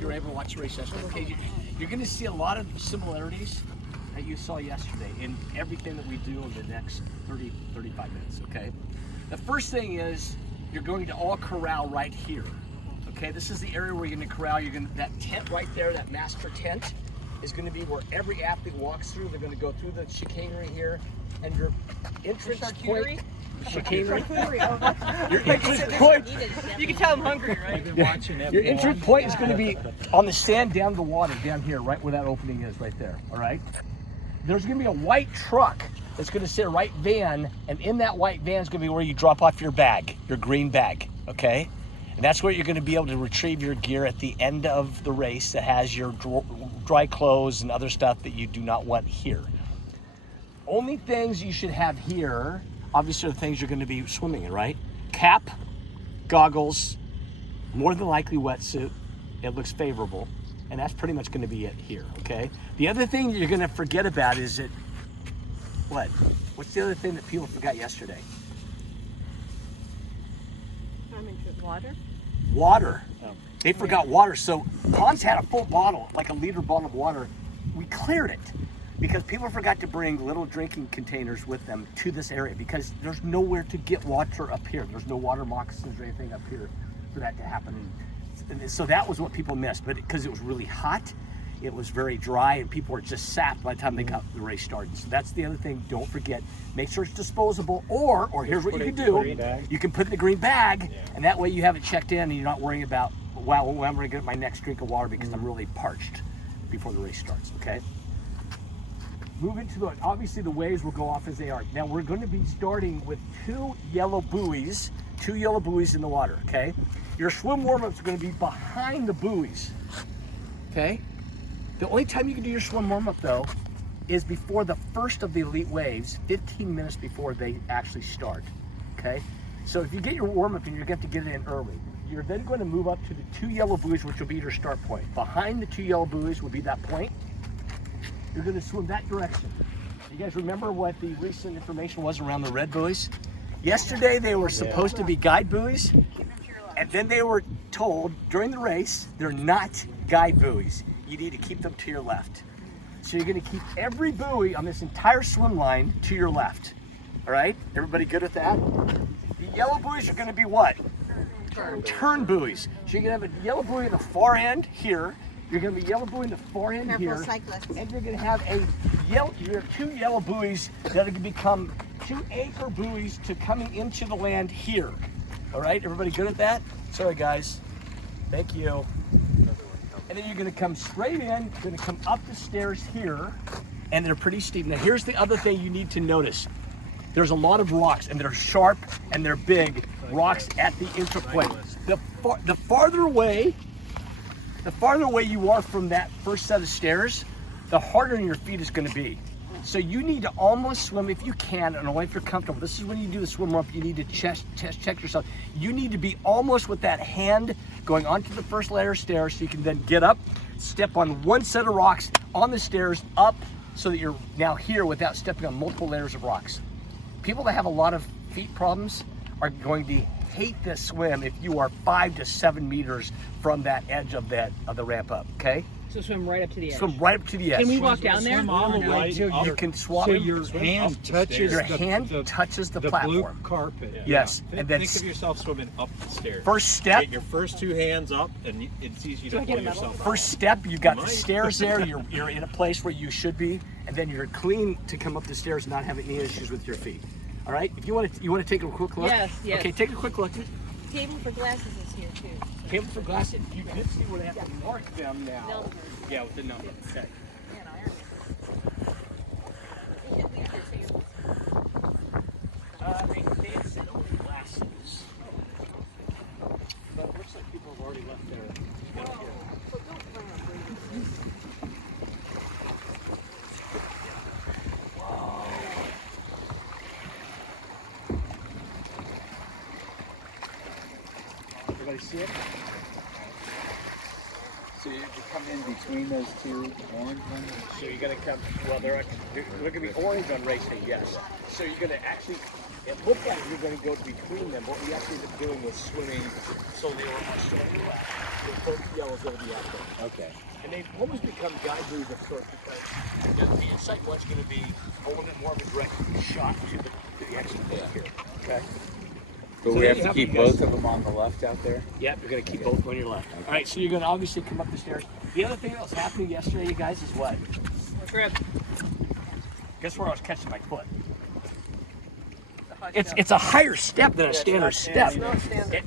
if you're able to watch the race yesterday. Okay, you're going to see a lot of similarities that you saw yesterday in everything that we do in the next 30, 35 minutes, okay? The first thing is you're going to all corral right here, okay? This is the area where you're going to corral. That tent right there, that master tent, is going to be where every athlete walks through. They're going to go through the chicanery here, and your entrance point. Chicanery. Your entrance point. You can tell I'm hungry, right? I've been watching that. Your entrance point is going to be on the sand down the water, down here, right where that opening is, right there. All right. There's going to be a white truck that's going to sit right van, and in that white van is going to be where you drop off your bag, your green bag. Okay. And that's where you're going to be able to retrieve your gear at the end of the race that has your dry clothes and other stuff that you do not want here. Only things you should have here, obviously, are the things you're going to be swimming in, right? Cap, goggles, more than likely wetsuit. It looks favorable, and that's pretty much going to be it here, okay? The other thing you're going to forget about is that, what? What's the other thing that people forgot yesterday? Water? Water. They forgot water. So Hans had a full bottle, like a liter bottle of water. We cleared it because people forgot to bring little drinking containers with them to this area because there's nowhere to get water up here. There's no water moccasins or anything up here for that to happen. And so that was what people missed. But because it was really hot, it was very dry, and people were just sapped by the time they got the race started. So that's the other thing. Don't forget, make sure it's disposable, or here's what you can do. You can put it in the green bag, and that way you have it checked in, and you're not worrying about, wow, when I'm going to get my next drink of water because I'm really parched before the race starts, okay? Moving to obviously the waves will go off as they are. Now we're going to be starting with two yellow buoys in the water, okay? Your swim warm-ups are going to be behind the buoys, okay? The only time you can do your swim warm-up, though, is before the first of the elite waves, 15 minutes before they actually start, okay? So if you get your warm-up and you're going to have to get it in early, you're then going to move up to the two yellow buoys, which will be your start point. Behind the two yellow buoys will be that point. You're going to swim that direction. You guys remember what the recent information was around the red buoys? Yesterday, they were supposed to be guide buoys, and then they were told during the race, they're not guide buoys. You need to keep them to your left. So you're going to keep every buoy on this entire swim line to your left. All right? Everybody good with that? The yellow buoys are going to be what? Turn buoys. So you're going to have a yellow buoy in the far end here. You're going to be yellow buoy in the far end here. And you're going to have two yellow buoys that are going to become 2 anchor buoys to coming into the land here. All right? Everybody good at that? Sorry, guys. Thank you. And then you're going to come straight in, you're going to come up the stairs here, and they're pretty steep. Now here's the other thing you need to notice. There's a lot of rocks, and they're sharp and they're big rocks at the entry point. The farther away you are from that first set of stairs, the harder your feet is going to be. So you need to almost swim if you can, and only if you're comfortable. This is when you do the swim up, you need to check yourself. You need to be almost with that hand going onto the first layer of stairs so you can then get up, step on one set of rocks on the stairs up so that you're now here without stepping on multiple layers of rocks. People that have a lot of feet problems are going to hate this swim if you are 5 to 7 meters from that edge of the ramp up, okay? So swim right up to the edge. Swim right up to the edge. Can we walk down there? Swim all the way. You can swap. So your hand touches the platform. blue carpet. Yes, and then think of yourself swimming up the stairs. First step. Get your first two hands up, and it's easy to pull yourself out. First step, you've got the stairs there. You're in a place where you should be, and then you're clean to come up the stairs and not have any issues with your feet. All right. If you want to take a quick look. Yes. Okay, take a quick look. Table for glasses is here too. Table for glasses. You can see where they have to mark them now. Numbers. Yeah, with the number. Okay. They had said only glasses, but it looks like people have already left their. Everybody see it? So you come in between those two orange ones? So you're going to come, well, they're going to be orange on race day, yes. So you're going to actually, it looked like you're going to go between them. What we actually ended up doing was swimming, so they were on the left. both yellows over the apple. Okay. And they've almost become guide buoys of sorts because the insight one's going to be a little bit more of a direct shot to the exit here. Okay. But So we there have you to have keep it, guys. both of them on the left out there? Yep, you're going to keep both on your left. All right, so you're going to obviously come up the stairs. The other thing that was happening yesterday, you guys, is what? Grab. Guess where I was catching my foot? It's a higher step than a standard step.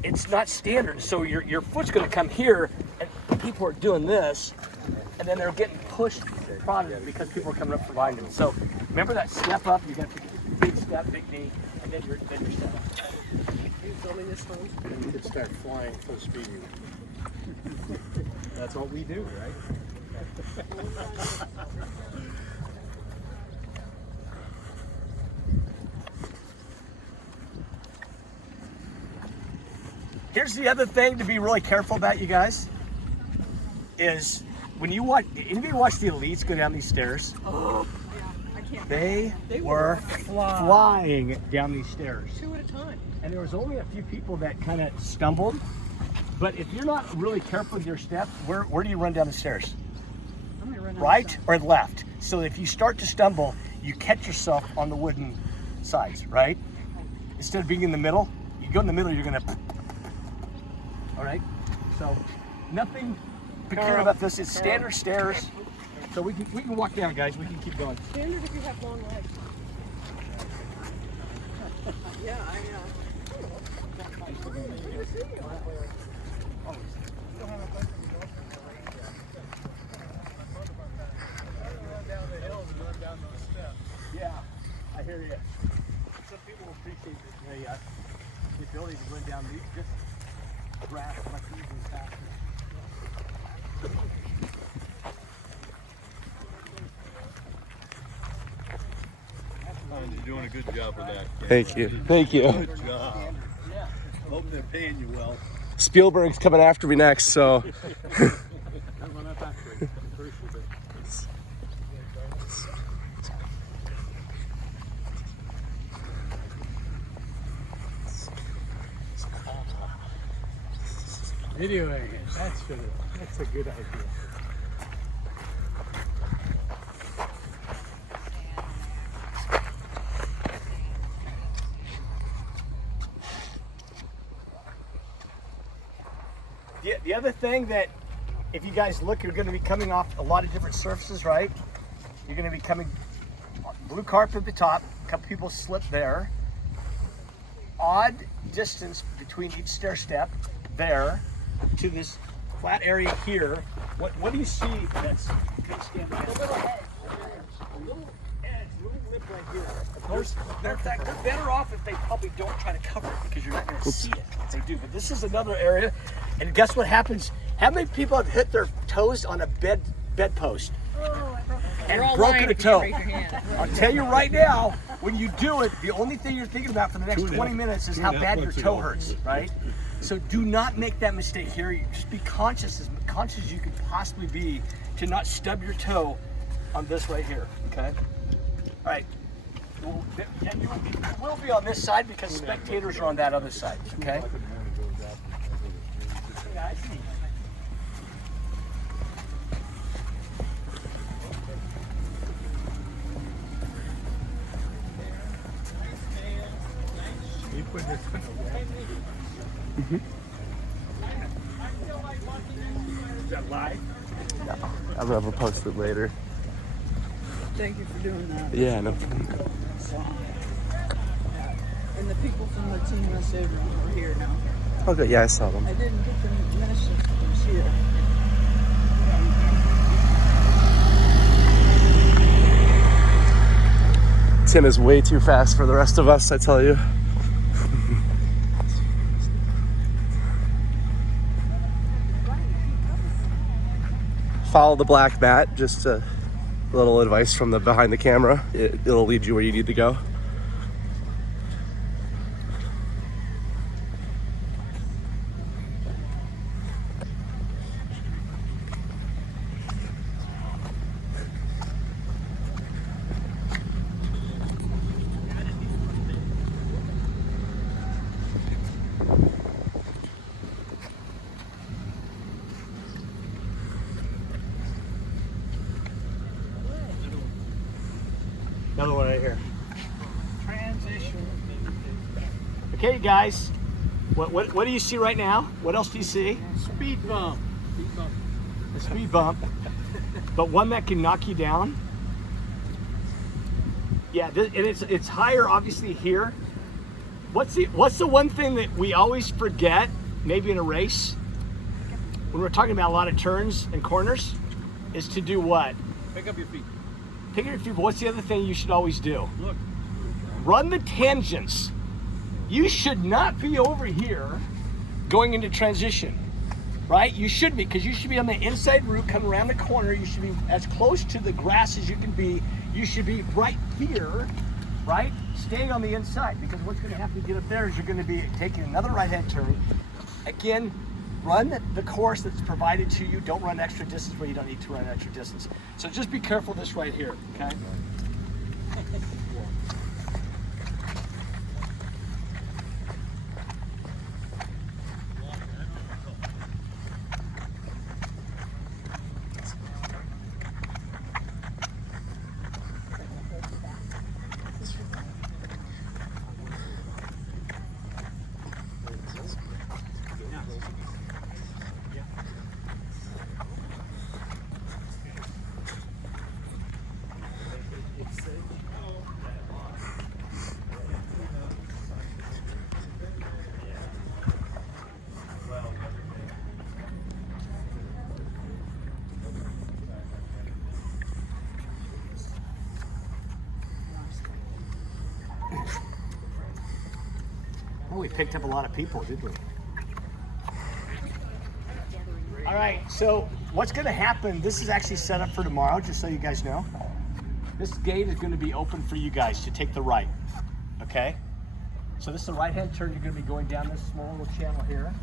It's not standard. So your foot's going to come here, and people are doing this, and then they're getting pushed, prodded because people are coming up behind them. So remember that step up. You got to big step, big knee, and then your step up. You filming this phone? You could start flying full speed. That's what we do, right? Here's the other thing to be really careful about, you guys, is when you watch, anybody watch the elites go down these stairs? They were flying down these stairs. 2 at a time. And there was only a few people that kind of stumbled. But if you're not really careful with your step, where do you run down the stairs? I'm gonna run Right or left? So if you start to stumble, you catch yourself on the wooden sides, right? Instead of being in the middle, you go in the middle, you're gonna. All right. So nothing peculiar about this. It's standard stairs. So we can walk down, guys. We can keep going. Standard if you have long legs. Yeah, I know. Yeah, I hear you. Some people appreciate the ability to run down these just grass much easier and faster. You're doing a good job with that. Thank you. Thank you. Good job. Hope they're paying you well. Spielberg's coming after me next, so. Videoing it. That's a good idea. The other thing that, if you guys look, you're going to be coming off a lot of different surfaces, right? You're going to be coming blue carpet at the top. A couple people slip there. Odd distance between each stair step there to this flat area here. What do you see that's good standing out? A little edge, a little lip right here. Matter of fact, they're better off if they probably don't try to cover it because you're not going to see it if they do. But this is another area, and guess what happens? How many people have hit their toes on a bedpost and broken a toe? I'll tell you right now, when you do it, the only thing you're thinking about for the next 20 minutes is how bad your toe hurts, right? So do not make that mistake here. You just be conscious as you can possibly be to not stub your toe on this right here, okay? All right. We'll be on this side because spectators are on that other side, okay? Yeah, I see. You put this on the web. Is that live? I'll have a post it later. Thank you for doing that. Yeah, no. And the people from the Team USA room are here now. Okay, yeah, I saw them. I didn't get the ministers here. Tim is way too fast for the rest of us, I tell you. Follow the black mat, just a little advice from the behind the camera. It'll lead you where you need to go. here. Okay, guys. What do you see right now? What else do you see? Speed bump. A speed bump, but one that can knock you down. Yeah, and it's higher obviously here. What's the one thing that we always forget, maybe in a race, when we're talking about a lot of turns and corners, is to do what? Pick up your feet. Pick up your feet. But what's the other thing you should always do? Look. Run the tangents. You should not be over here going into transition, right? You should be, because you should be on the inside route coming around the corner. You should be as close to the grass as you can be. You should be right here, right? Staying on the inside, because what's going to happen to get up there is you're going to be taking another right-hand turn. Again, run the course that's provided to you. Don't run extra distance where you don't need to run extra distance. So just be careful this right here, okay? Oh, we picked up a lot of people, didn't we? All right, so what's going to happen, this is actually set up for tomorrow, just so you guys know. This gate is going to be open for you guys to take the right, okay? So this is the right-hand turn. You're going to be going down this small little channel here.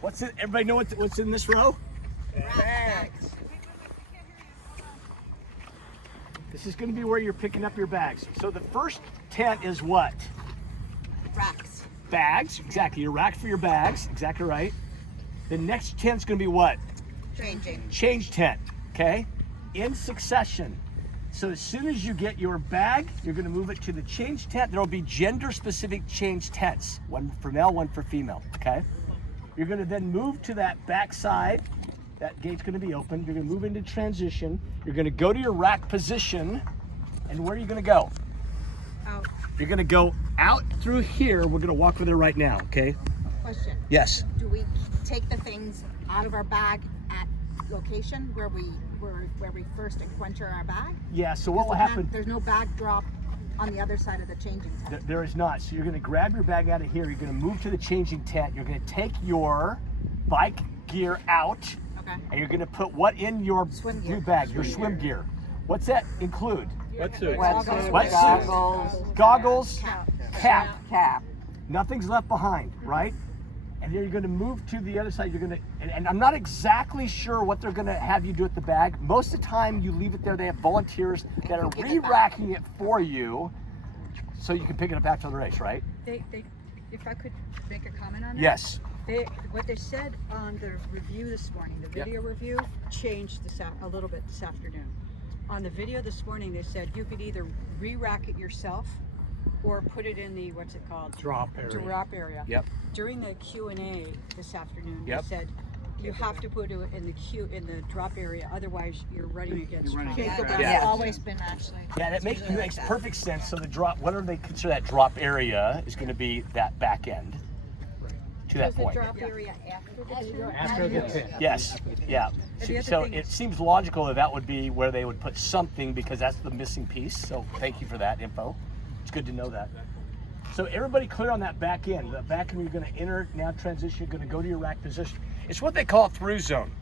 What's it? Everybody know what's in this row? Bags. This is going to be where you're picking up your bags. So the first tent is what? Racks. Bags, exactly. Your rack for your bags, exactly right. The next tent's going to be what? Changing. Change tent, okay? In succession. So as soon as you get your bag, you're going to move it to the change tent. There will be gender-specific change tents, one for male, one for female, okay? You're going to then move to that back side. That gate's going to be open. You're going to move into transition. You're going to go to your rack position. And where are you going to go? Out. You're going to go out through here. We're going to walk with her right now, okay? Question. Yes. Do we take the things out of our bag at location where we first encounter our bag? Yeah, so what will There's happen? There's no bag drop on the other side of the changing tent. There is not. So you're going to grab your bag out of here. You're going to move to the changing tent. You're going to take your bike gear out. Okay. And you're going to put what in your Swim gear. new bag? Your swim gear. What's that include? Wetsuit. Wetsuit, goggles, cap. Cap. Nothing's left behind, right? And then you're going to move to the other side. You're going to, and I'm not exactly sure what they're going to have you do with the bag. Most of the time, you leave it there. They have volunteers that are pick it back. re-racking it for you, so you can pick it up after the race, right? They, if I could make a comment on that? Yes. What they said on the review this morning, the video review, changed a little bit this afternoon. On the video this morning, they said you could either re-rack it yourself or put it in the, what's it called? Drop area. Drop area. Yep. During the Q&A this afternoon, Yep. they said you have to put it in the drop area, otherwise you're running against running traffic. against That's Yeah. always been Ashley. Yeah, that makes perfect sense. So the drop, whatever they consider that drop area, is going to be that back end. To that Is the point. drop area after the tent? After the pit. Yes, yeah. And the other So thing it is- seems logical that would be where they would put something, because that's the missing piece. So thank you for that info. It's good to know that. So everybody clear on that back end. The back end, you're going to enter, now transition, you're going to go to your rack position. It's what they call a through zone.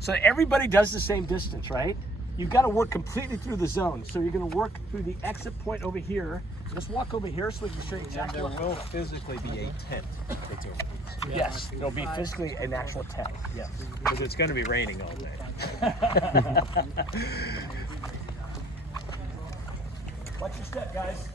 So everybody does the same distance, right? You've got to work completely through the zone. So you're going to work through the exit point over here. Just walk over here so we can show you exactly There what. will physically be a tent that's over these. Yes, there'll be physically an actual tent. Yes. Because it's going to be raining all day. Watch your step, guys.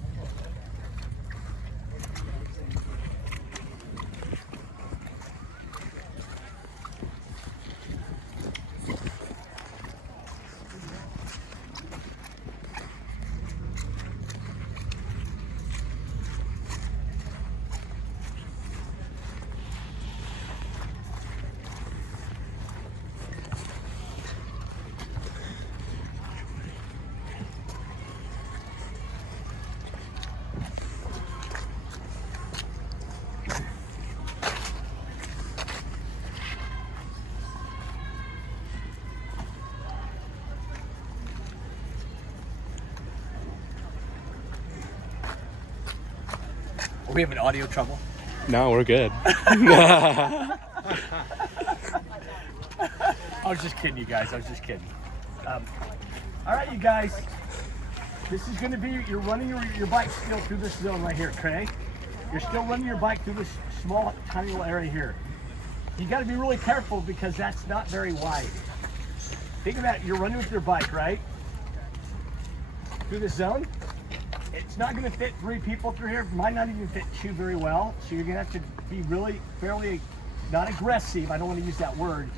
Are we having audio trouble? No, we're good. I was just kidding, you guys. I was just kidding. All right, you guys. This is going to be, you're running your bike still through this zone right here, okay? You're still running your bike through this small, tiny little area here. You got to be really careful because that's not very wide. Think about it. You're running with your bike, right? Through this zone. It's not going to fit 3 people through here. Might not even fit 2 very well. So you're going to have to be really, fairly, not aggressive. I don't want to use that word.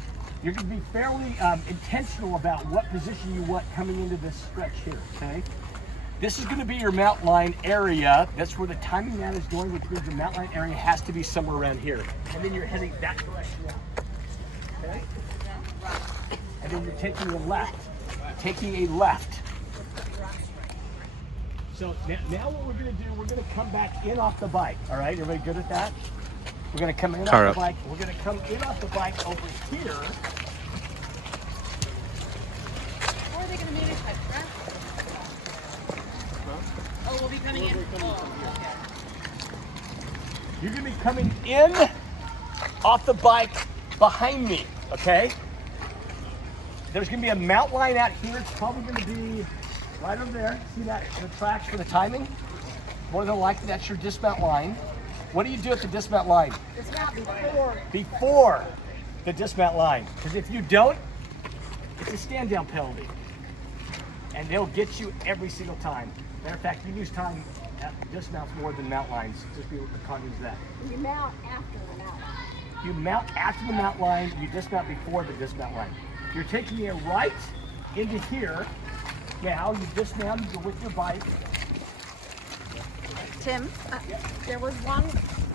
You're going to be fairly intentional about what position you want coming into this stretch here, okay? This is going to be your mountain line area. That's where the timing mat is going, which means your mountain line area has to be somewhere around here. And then you're heading that direction out, okay? And then you're taking a left. Taking a left. So now what we're going to do, we're going to come back in off the bike. All right, everybody good at that? We're going to come in Car off up. the bike. We're going to come in off the bike over here. Or are they going to meet us at traffic? Oh, we'll be coming in. Oh, okay. You're going to be coming in off the bike behind me, okay? There's going to be a mount line out here. It's probably going to be right over there. See that, the tracks for the timing? More than likely, that's your dismount line. What do you do at the dismount line? Dismount Before the dismount line. Because if you don't, it's a stand down penalty. And they'll get you every single time. Matter of fact, you lose time at dismounts more than mount lines. Just be cognizant of that. You mount after the mount line. You mount after the mount line, you dismount before the dismount line. You're taking it right into here. Now you dismount, you go with your bike. Tim, there was one,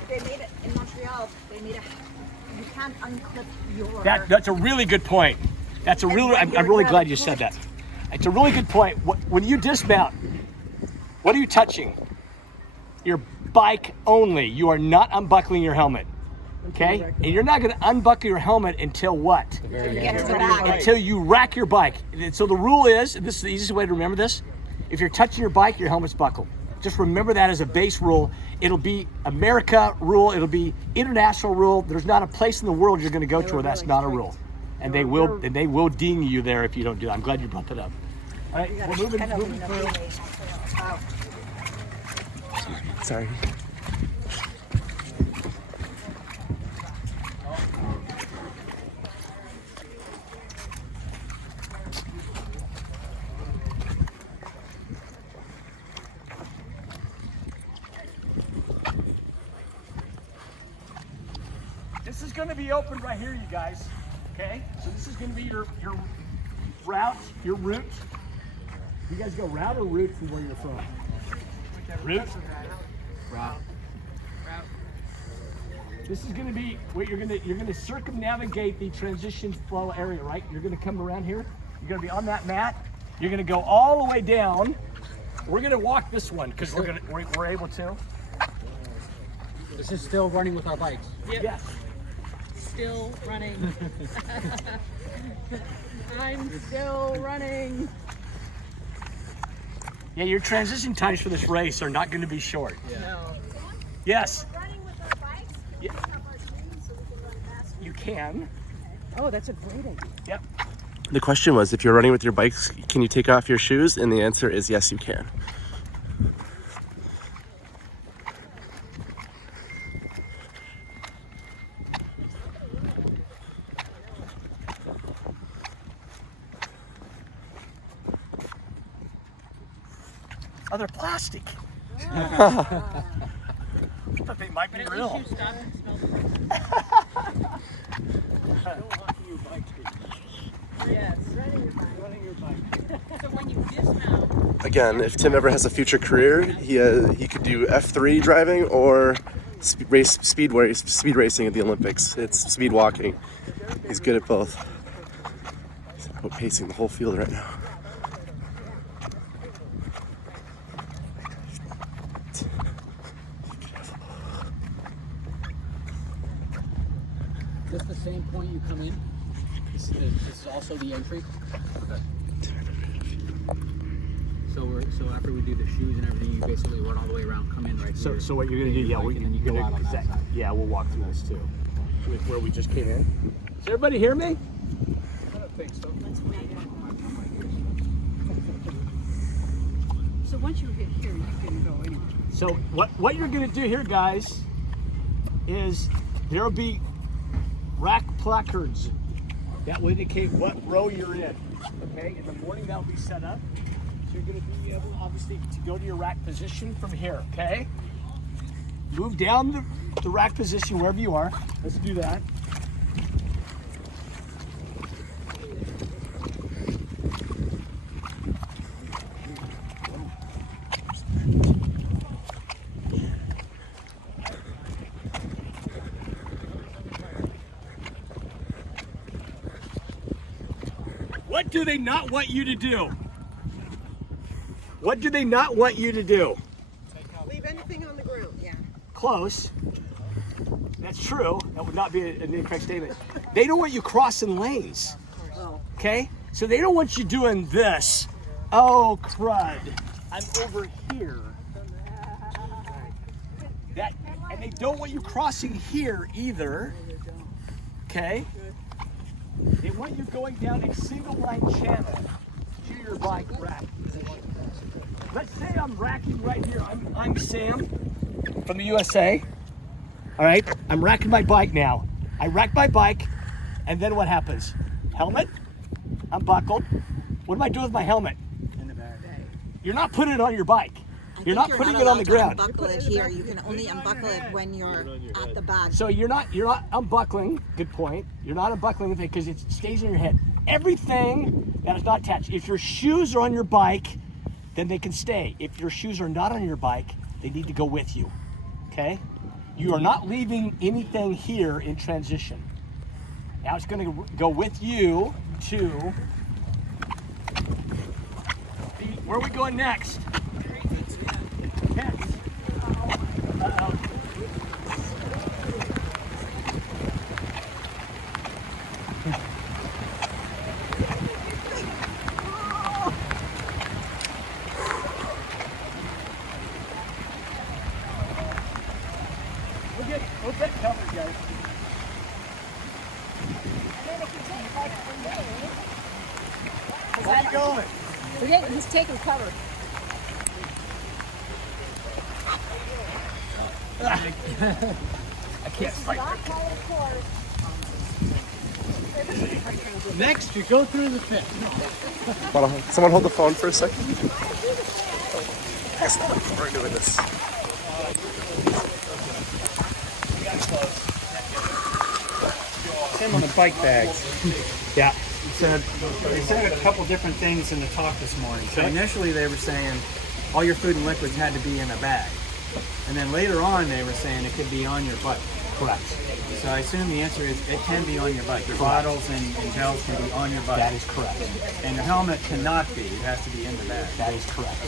they made it in Montreal, they made a, you can't unclip your... That's a really good point. That's a really, I'm really glad you said that. It's a really good point. When you dismount, what are you touching? Your bike only. You are not unbuckling your helmet. Okay? And you're not going to unbuckle your helmet until what? You get to the back. Until you rack your bike. And so the rule is, and this is the easiest way to remember this, if you're touching your bike, your helmet's buckled. Just remember that as a base rule. It'll be America rule, it'll be international rule. There's not a place in the world you're going to go to where that's not a rule. And they will ding you there if you don't do that. I'm glad you brought that up. All right, we're moving through. Sorry. This is going to be open right here, you guys. Okay? So this is going to be your route, your route. You guys go route or route from where you're from? Route? Route. This is going to be what you're going to circumnavigate the transition flow area, right? You're going to come around here. You're going to be on that mat. You're going to go all the way down. We're going to walk this one because we're able to. This is still running with our bikes. Yep. Yes. Still running. I'm still running. Yeah, your transition times for this race are not going to be short. No. Yes, Running with our bikes, Yeah. have our shoes so we can run faster. you can. Oh, that's a great idea. Yep. The question was, if you're running with your bikes, can you take off your shoes? And the answer is yes, you can. Oh, they're plastic. But they might be But at real. least you stop and smell the Yes, running your bike. So when you dismount, Again, if Tim ever has a future career, he could do F3 driving or speed racing at the Olympics. It's speed walking. He's good at both. He's outpacing the whole field right now. Is this the same point you come in? This is also the entry? Okay. So after we do the shoes and everything, you basically run all the way around, come in right here. So what you're gonna do? Yeah, and then you go out on that side. Yeah, we'll walk through this too. Where we just came in. Does everybody hear me? I don't think so. So once you hit here, you can go anywhere. So what you're gonna do here, guys, is there'll be rack placards that will indicate what row you're in. Okay, in the morning that'll be set up. So you're gonna be able, obviously, to go to your rack position from here. Okay. Move down the rack position wherever you are. Let's do that. What do they not want you to do? What do they not want you to do? Leave anything on the ground. Yeah. Close. That's true. That would not be an incorrect statement. They don't want you crossing lanes. Okay? So they don't want you doing this. Oh, crud. I'm over here. And they don't want you crossing here either. Okay? They want you going down a single line channel to your bike rack position. Let's say I'm racking right here. I'm Sam from the USA. All right, I'm racking my bike now. I rack my bike, and then what happens? Helmet, I'm buckled. What am I doing with my helmet? In the back. You're not putting it on your bike. You're not putting it on the ground. Unbuckle it here. You can only unbuckle it when you're at the bag. So you're not unbuckling. Good point. You're not unbuckling the thing because it stays in your head. Everything that is not attached. If your shoes are on your bike, then they can stay. If your shoes are not on your bike, they need to go with you. Okay? You are not leaving anything here in transition. Now it's going to go with you to where are we going next? Tents. Uh-oh. We'll get covered, guys. Where are you going? He's taking cover. I can't fight. Next, you go through the pit. Someone hold the phone for a second. We're doing this. Tim on the bike bags. Yeah. They said a couple different things in the talk this morning. So initially they were saying all your food and liquids had to be in a bag. And then later on they were saying it could be on your bike. Correct. So I assume the answer is it can be on your bike. Your bottles and gels can be on your bike. That is correct. And your helmet cannot be. It has to be in the bag. That is correct.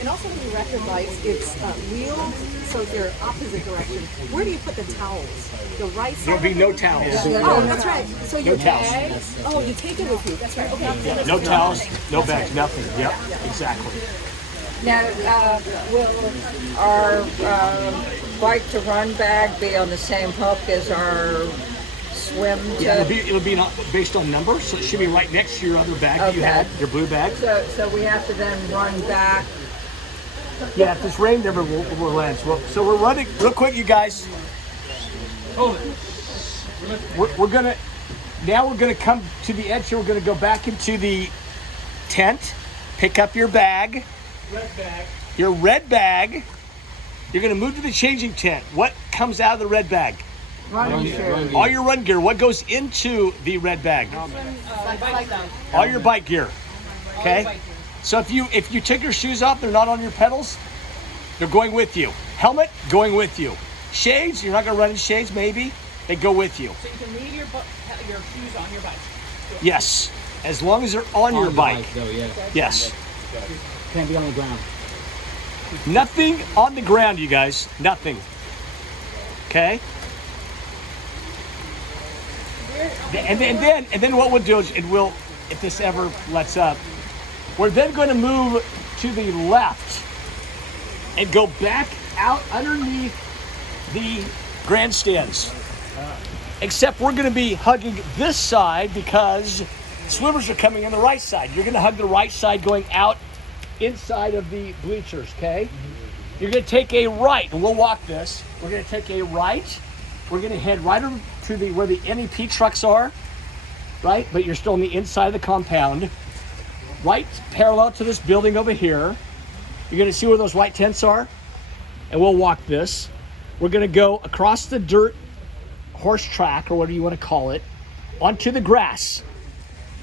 And also when you rack your bikes, it's wheels, so they're opposite direction. Where do you put the towels? The right side? There'll be no towels. Oh, that's right. So your towels. bag, oh, you take it with you. That's right. Okay. No towels, no bags, nothing. Yep, exactly. Now, will our bike to run bag be on the same hook as our swim to? Yeah, it'll be not based on number, so it should be right next to your other bag that you Okay. had, your blue bag. So we have to then run back. Yeah, if this rain never will land. So we're running real quick, you guys. Hold it. We're gonna come to the edge here. We're gonna go back into the tent, pick up your bag, Red bag. Your red bag. You're going to move to the changing tent. What comes out of the red bag? Running shoes. All your run gear. What goes into the red bag? Bike stuff. All your bike gear. Okay. So if you take your shoes off, they're not on your pedals. They're going with you. Helmet going with you. Shades. You're not going to run in shades. Maybe they go with you. So you can leave your shoes on your bike. Yes, as long as they're on your bike. Though, yeah. Yes. Can't be on the ground. Nothing on the ground, you guys. Nothing. Okay. And then what we'll do is if this ever lets up, we're then going to move to the left and go back out underneath the grandstands. Except we're going to be hugging this side because swimmers are coming on the right side. You're going to hug the right side going out inside of the bleachers, okay? You're going to take a right, and we'll walk this. We're going to take a right. We're going to head right over to where the NEP trucks are, right? But you're still on the inside of the compound. Right parallel to this building over here. You're going to see where those white tents are, and we'll walk this. We're going to go across the dirt horse track, or whatever you want to call it, onto the grass.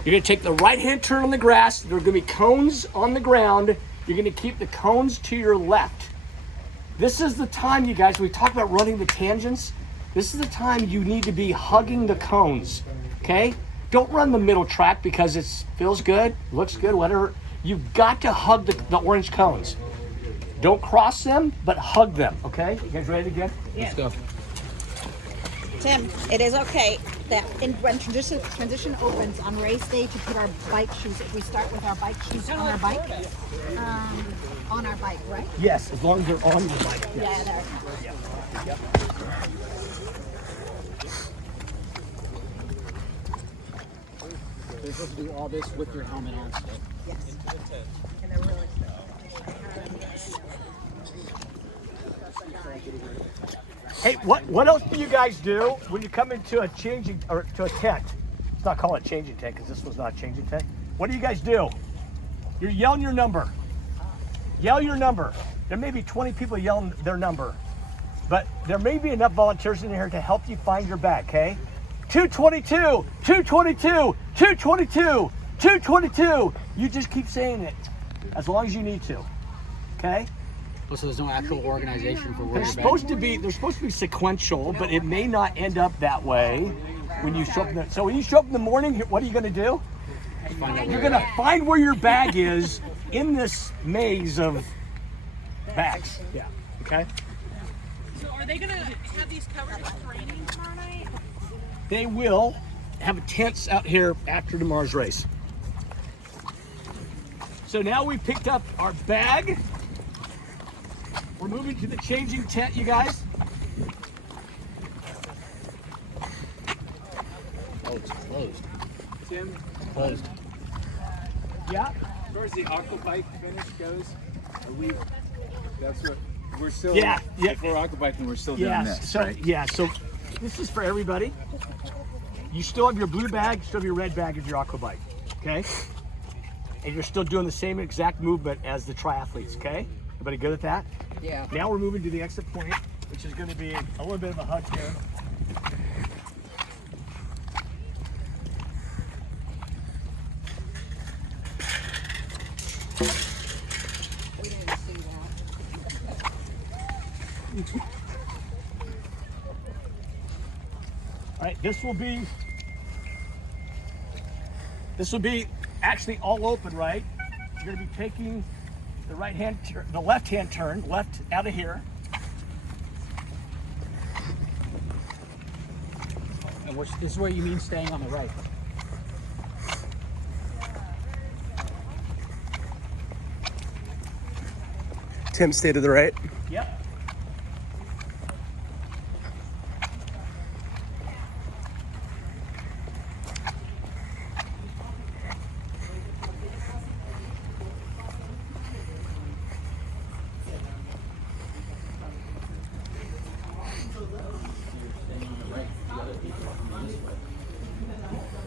You're going to take the right-hand turn on the grass. There are going to be cones on the ground. You're going to keep the cones to your left. This is the time, you guys, we talk about running the tangents. This is the time you need to be hugging the cones, okay? Don't run the middle track because it feels good, looks good, whatever. You've got to hug the orange cones. Don't cross them, but hug them, okay? You guys ready again? Let's go. Tim, it is okay that when transition opens on race day to put our bike shoes, if we start with our bike shoes on our bike, right? Yes, as long as they're on your bike. Yeah, there. Yep. You're supposed to do all this with your helmet on still. Yes. And they're really Hey, what else do you guys do when you come into a changing or to a tent? Let's not call it changing tent because this was not a changing tent. What do you guys do? You're yelling your number. Yell your number. There may be 20 people yelling their number, but there may be enough volunteers in here to help you find your bag, okay? 222, 222, 222, 222. You just keep saying it as long as you need to, okay? Oh, so there's no actual organization for where They're you're supposed to be sequential, but it may not end up that way when you show up. So when you show up in the morning, what are you going to do? You're going to find where your bag is in this maze of bags. Yeah. Okay. So are they gonna have these covered with training tomorrow night? They will have tents out here after tomorrow's race. So now we picked up our bag. We're moving to the changing tent, you guys. Oh, it's closed. Tim, Closed. Yeah. as far as the aquabike finish goes, that's what we're still. Yeah. If we're aquabiking, we're still doing this, So right? yeah. So this is for everybody. You still have your blue bag, you still have your red bag as your aquabike, okay? And you're still doing the same exact movement as the triathletes, okay? Everybody good at that? Yeah. Now we're moving to the exit point, which is going to be a little bit of a hug here. We didn't see that. All right, this will be actually all open, right? You're going to be taking the left-hand turn, left out of here. And this is where you mean staying on the right. Tim, stay to the right. Yep.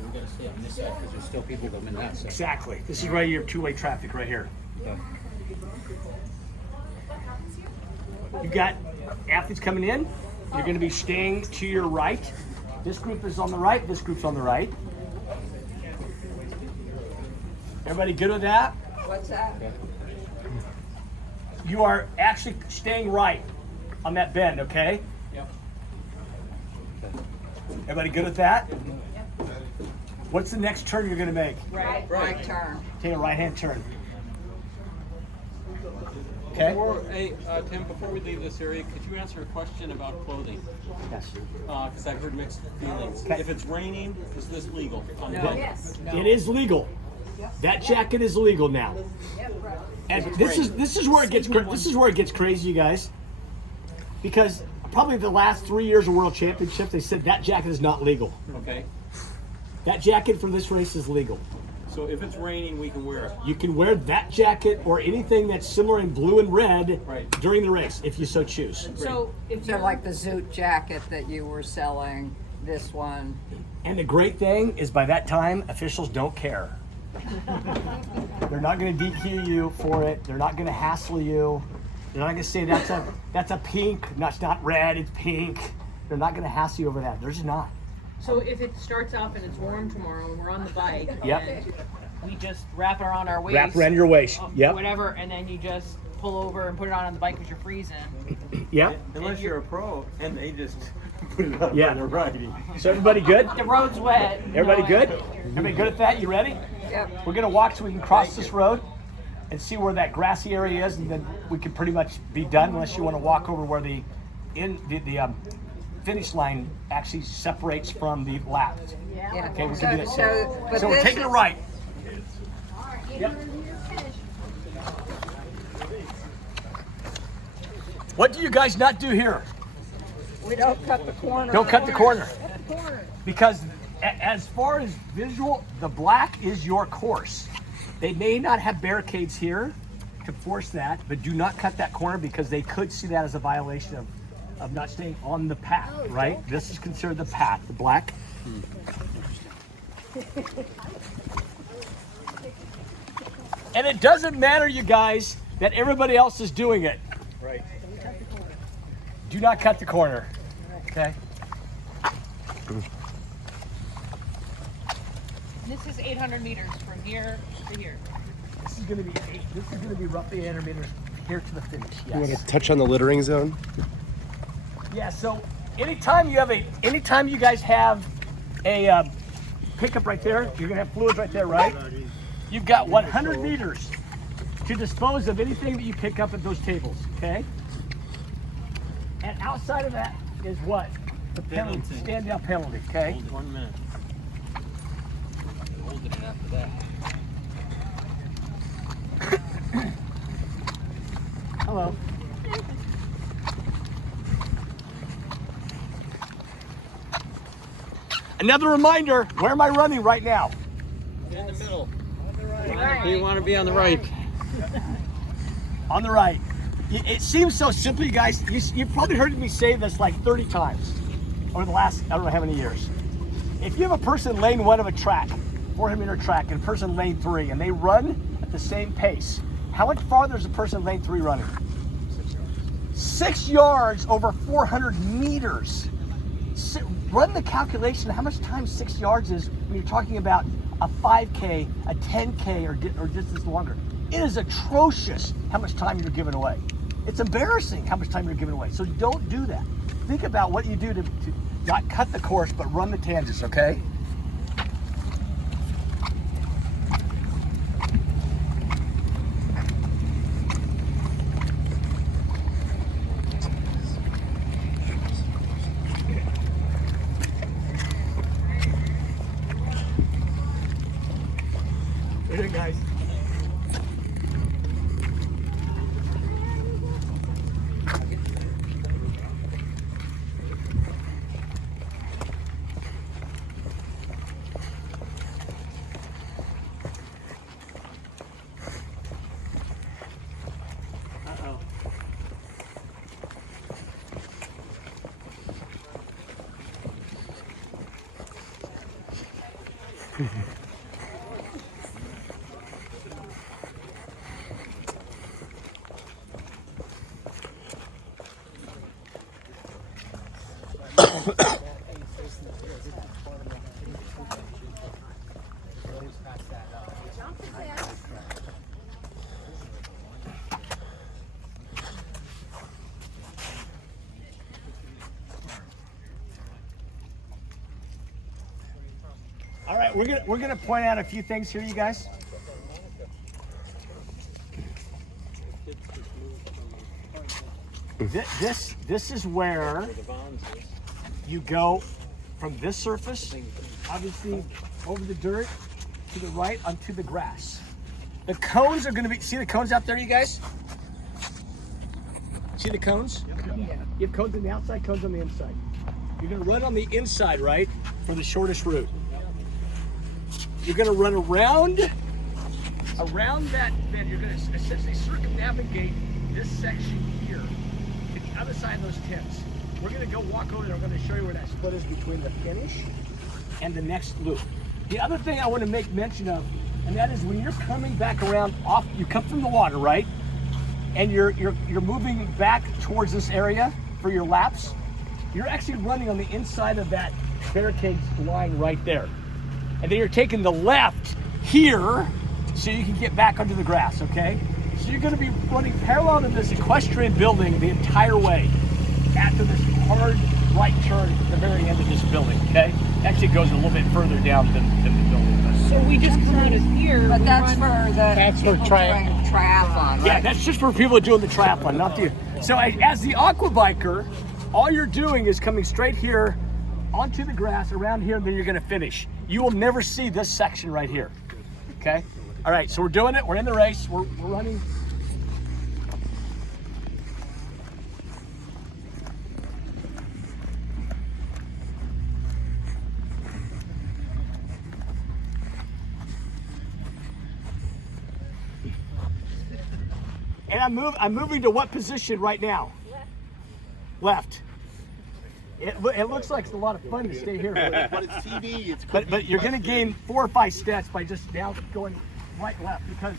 We gotta stay on this side because there's still people coming that side. Exactly. This is right here, two-way traffic right here. Okay. You've got athletes coming in. You're going to be staying to your right. This group is on the right. This group's on the right. Everybody good with that? What's that? You are actually staying right on that bend, okay? Yep. Everybody good with that? What's the next turn you're going to make? Right turn. Take a right-hand turn. Okay? Hey, Tim, before we leave this area, could you answer a question about clothing? Yes. Because I've heard mixed feelings. Okay. If it's raining, is this legal? On the No. boat? Yes. It is legal. That jacket is legal now. And this is where it gets crazy, you guys. Because probably the last 3 years of World Championships, they said that jacket is not legal. Okay. That jacket for this race is legal. So if it's raining, we can wear it. You can wear that jacket or anything that's similar in blue and red Right. during the race, if you so choose. So if So you're like the Zoot jacket that you were selling, this one. And the great thing is by that time, officials don't care. They're not going to DQ you for it. They're not going to hassle you. They're not going to say that's a pink, that's not red, it's pink. They're not going to hassle you over that. They're just not. So if it starts off and it's warm tomorrow and we're on the bike, Yep. and we just wrap it around our waist, Wrap around your waist. Yep. whatever, and then you just pull over and put it on the bike because you're freezing. Yep. Unless you're a pro and they just put it on Yeah. for their riding. So everybody good? The road's wet. Everybody No, good? Everybody good at that? You ready? Yep. We're going to walk so we can cross this road and see where that grassy area is, and then we can pretty much be done unless you want to walk over where the finish line actually separates from the lap. Yeah. Okay, we can do that. But So we're this taking a is- right. Yep. What do you guys not do here? We don't cut the corner. Don't cut the corner. Because as far as visual, the black is your course. They may not have barricades here to force that, but do not cut that corner because they could see that as a violation of not staying on the path, right? This is considered the path, the black. And it doesn't matter, you guys, that everybody else is doing it. Right. Do not cut the corner, okay? This is 800 meters from here to here. This is going to be roughly 800 meters here to the finish. You want Yes. to touch on the littering zone? Yeah. So anytime you guys have a pickup right there, you're gonna have fluids right there, right? You've got 100 meters to dispose of anything that you pick up at those tables. Okay. And outside of that is what? The penalty, stand down penalty. Okay. Hold it 1 minute. Holding it after that. Hello. Another reminder, where am I running right now? In the middle. You want to be on the right. On the right. It seems so simple, you guys. You've probably heard me say this like 30 times over the last, I don't know how many years. If you have a person lane 1 of a track, 400-meter track, and a person lane 3, and they run at the same pace, how much farther is a person lane 3 running? 6 yards over 400 meters. Run the calculation. How much time 6 yards is when you're talking about a 5K, a 10K, or distance longer? It is atrocious how much time you're giving away. It's embarrassing how much time you're giving away. So don't do that. Think about what you do to not cut the course, but run the tangents, okay? Good, guys. All right, we're gonna point out a few things here, you guys. This is where you go from this surface, obviously over the dirt, to the right onto the grass. The cones are gonna be, see the cones out there, you guys? See the cones? Yeah. You have cones on the outside, cones on the inside. You're gonna run on the inside, right, for the shortest route. You're gonna run around that bend. You're gonna essentially circumnavigate this section here to the other side of those tents. We're gonna go walk over there. I'm gonna show you where that split is between the finish and the next loop. The other thing I want to make mention of, and that is when you're coming back around off, you come from the water, right? And you're moving back towards this area for your laps. You're actually running on the inside of that barricade line right there. And then you're taking the left here so you can get back onto the grass, okay? So you're gonna be running parallel to this equestrian building the entire way after this hard right turn at the very end of this building, okay? Actually goes a little bit further down than the building does. So we just come out of here. But we that's run- for the That's for triathlon, right? Yeah, that's just for people doing the triathlon, not you. So as the aqua biker, all you're doing is coming straight here onto the grass around here, and then you're gonna finish. You will never see this section right here, okay? All right, so we're doing it, we're in the race, we're running. And I'm moving to what position right now? Left. It looks like it's a lot of fun to stay here. But it's TV. It's But you're going to gain 4 or 5 steps by just now going right left, because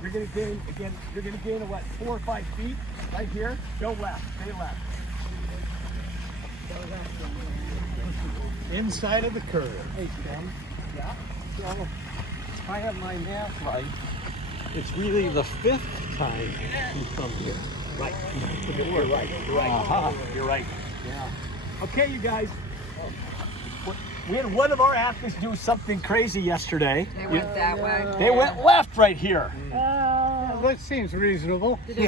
you're going to gain, again, you're going to gain what, 4 or 5 feet right here. Go left, stay left. inside of the curve. Hey, Tim. Yeah? So, if I have my math right, it's really the 5th time you come here. Right. You're right. You're right. Uh-huh. You're right. Yeah. Okay, you guys. We had one of our athletes do something crazy yesterday. They went that way. They went left right here. That seems reasonable. And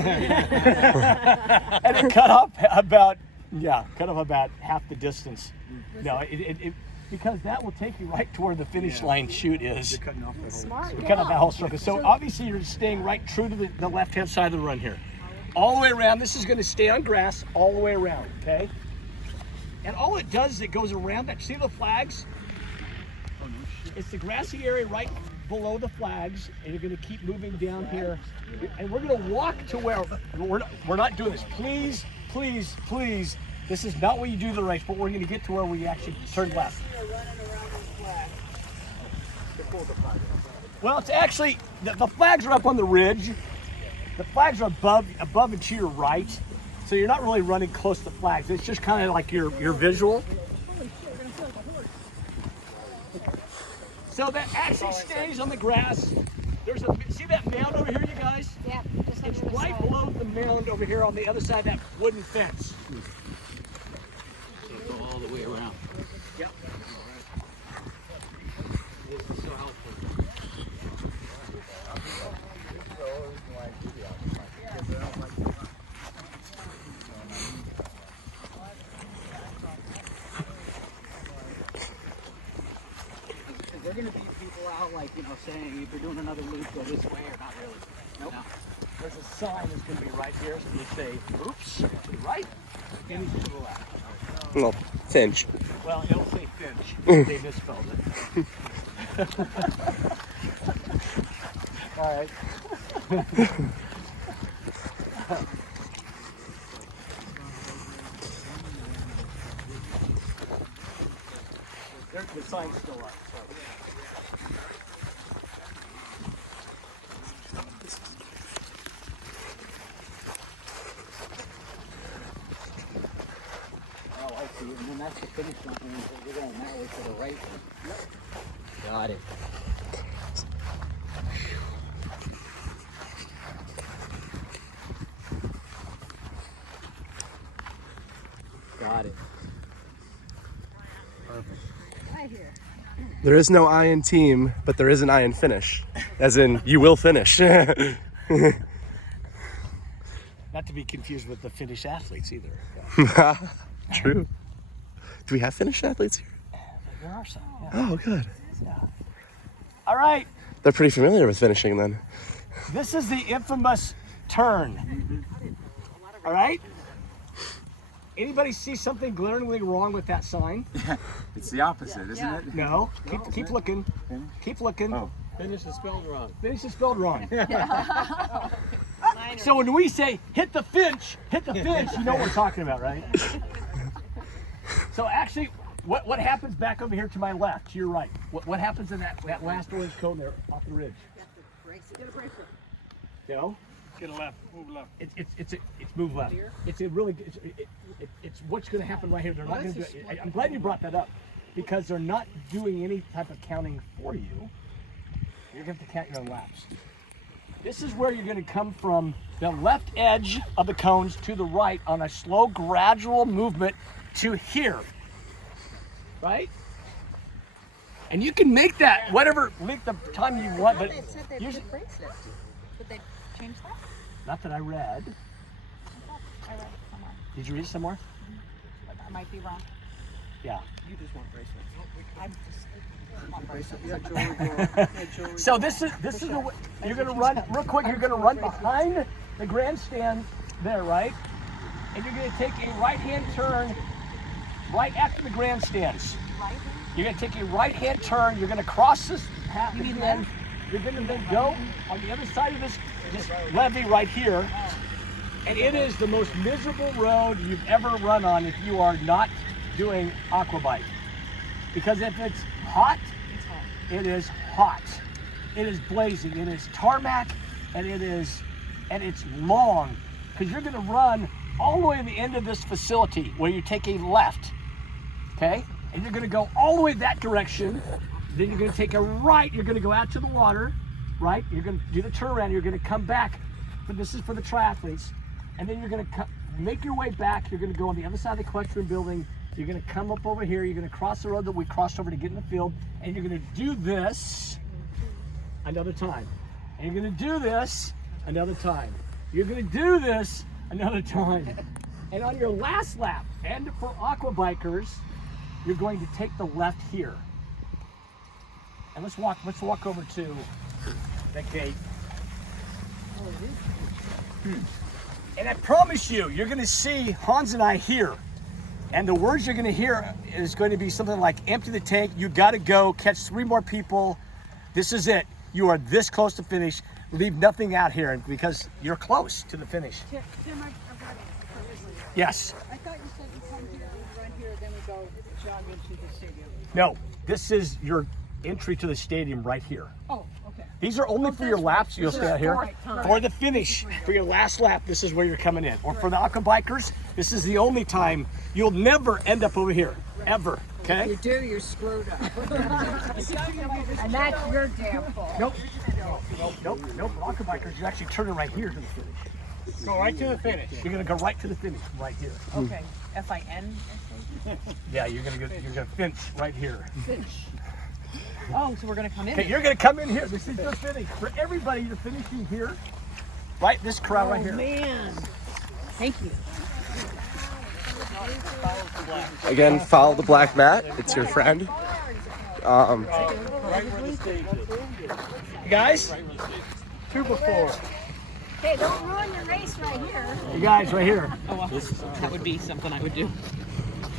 it cut off about half the distance. No, it because that will take you right to where the finish line chute is. You're cutting off that whole Smart. You're cutting off that whole circle. So obviously you're staying right true to the left-hand side of the run here. All the way around. This is going to stay on grass all the way around, okay? And all it does is it goes around that. See the flags? It's the grassy area right below the flags, and you're going to keep moving down here. And we're going to walk to where we're not doing this. Please, please, please. This is not where you do the race, but we're going to get to where we actually turn left. Well, it's actually the flags are up on the ridge. The flags are above and to your right, so you're not really running close to the flags. It's just kind of like your visual. So that actually stays on the grass. See that mound over here, you guys? Yeah, just It's right below the mound over here on the other side of that wooden fence. So go all the way around. Yep. This is so helpful. Is there going to be people out, like, saying if you're doing another loop, go this way or not really? Nope. No. There's a sign that's going to be right here, so you say, oops, to the right, and to the left. Well, Finch. Well, it'll say Finch. They misspelled it. All right. The sign's still up. Oh, I see. And then that's the finish line. And we're going that way to the right. Yep. Got it. Got it. right here. There is no I in team, but there is an I in finish. As in, you will finish. Not to be confused with the Finnish athletes either. True. Do we have Finnish athletes here? There are some. Yeah. Oh, good. All right. They're pretty familiar with finishing then. This is the infamous turn. All right. Anybody see something glaringly wrong with that sign? It's the opposite, isn't it? No. Keep looking. Keep looking. Oh. Finish is spelled wrong. Finish is spelled wrong. So when we say hit the finch, you know what we're talking about, right? So actually, what happens back over here to my left, to your right? What happens in that last orange cone there off the ridge? Get a bracelet. No? Get a left, move left. It's move left. It's what's going to happen right here. They're not going to do it. I'm glad you brought that up because they're not doing any type of counting for you. You're going to have to count your own laps. This is where you're going to come from the left edge of the cones to the right on a slow, gradual movement to here. Right? And you can make that whatever length of time you want, but They said they usually, put bracelets. Did they change that? not that I read. I read it somewhere. Did you read it somewhere? But I might be wrong. Yeah. You just want bracelets. I'm just want bracelets. So this is the way you're gonna run real quick. You're gonna run behind the grandstand there, right? And you're gonna take a right-hand turn right after the grandstands. Right? You're gonna take a right-hand turn. You're gonna cross this path again. You're gonna then go on the other side of this levee right here. And it is the most miserable road you've ever run on if you are not doing aquabike. Because if it's hot, it is hot. It is blazing. It is tarmac, and it's long. Because you're gonna run all the way to the end of this facility where you take a left, okay? And you're gonna go all the way that direction. Then you're gonna take a right. You're gonna go out to the water, right? You're gonna do the turnaround. You're gonna come back. But this is for the triathletes. And then you're gonna make your way back. You're gonna go on the other side of the equestrian building. You're gonna come up over here. You're gonna cross the road that we crossed over to get in the field. And you're gonna do this another time. And you're gonna do this another time. You're gonna do this another time. And on your last lap, and for aqua bikers, you're going to take the left here. And let's walk over to that gate. And I promise you, you're gonna see Hans and I here. And the words you're gonna hear is going to be something like empty the tank, you gotta go, catch 3 more people. This is it. You are this close to finish. Leave nothing out here because you're close to the finish. Tim, I've got it. Yes. I thought you said you come here, we run here, then we go jog into the stadium. No, this is your entry to the stadium right here. Oh, okay. These are only for your laps. You'll stay out here. For the finish, for your last lap, this is where you're coming in. Or for the aqua bikers, this is the only time. You'll never end up over here, ever. Okay? You do, you're screwed up. And that's your damn fault. Nope. Nope. For aqua bikers, you're actually turning right here to the finish. Go right to the finish. You're gonna go right to the finish, right here. Okay. F-I-N? Yeah, you're gonna finish right here. Finish. Oh, so we're gonna come in. Okay, you're gonna come in here. This is your finish. For everybody, you're finishing here. Right, this crowd right here. Man. Thank you. Again, follow the black mat. It's your friend. You guys, 2 before. Hey, don't ruin your race right here. You guys, right here. Oh, well, that would be something I would do.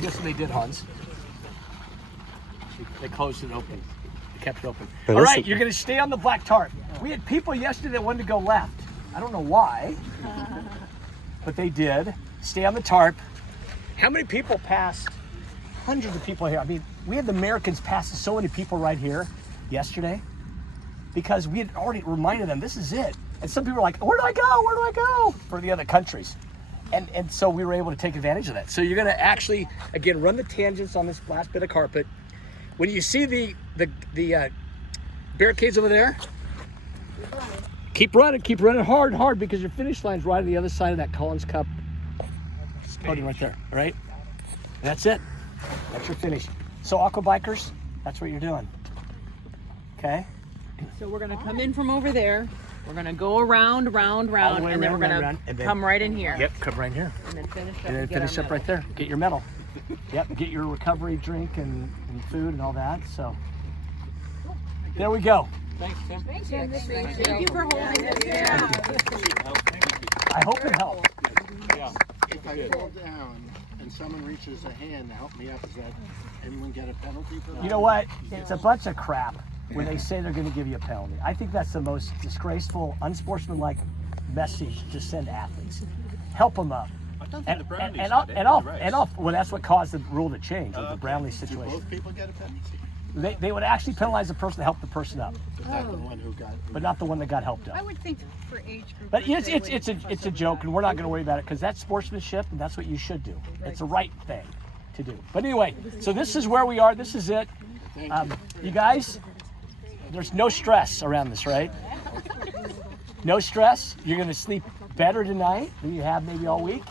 Guess what they did, Hans? They closed it open. They kept it open. Hey, All right, listen. you're gonna stay on the black tarp. We had people yesterday that wanted to go left. I don't know why, but they did. Stay on the tarp. How many people passed? Hundreds of people here. I mean, we had the Americans pass so many people right here yesterday because we had already reminded them this is it. And some people were like, where do I go? Where do I go? For the other countries. And so we were able to take advantage of that. So you're gonna actually, again, run the tangents on this last bit of carpet. When you see the barricades over there, keep running hard because your finish line's right on the other side of that Collins Cup podium right there, all right? And that's it. That's your finish. So aqua bikers, That's what you're doing. Okay? So we're gonna come in from over there. We're gonna go around, round, All round, the way and then we're around, gonna round, and then- come right in here. Yep, come right here. And then finish up. And then get our finish up medal. right there. Get your medal. Yep, get your recovery drink and food and all that. So there we go. Thank you for holding this. I hope it helped. If I fall down and someone reaches a hand to help me up, does that anyone get a penalty for that? You know what? It's a bunch of crap when they say they're going to give you a penalty. I think that's the most disgraceful, unsportsmanlike message to send athletes. Help them up. Well, that's what caused the rule to change with the Brownlee Do situation. both people get a penalty? They would actually penalize the person to help the person up, But not the one who got. but not the one that got helped up. I would think for age group. But it's a joke, and we're not going to worry about it because that's sportsmanship, and that's what you should do. It's the right thing to do. But anyway, so this is where we are. This is it. You guys, there's no stress around this, right? No stress. You're going to sleep better tonight than you have maybe all week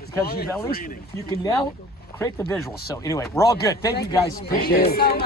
because you've at least you can now create the visuals. So anyway, we're all good. Thank you guys. Appreciate it.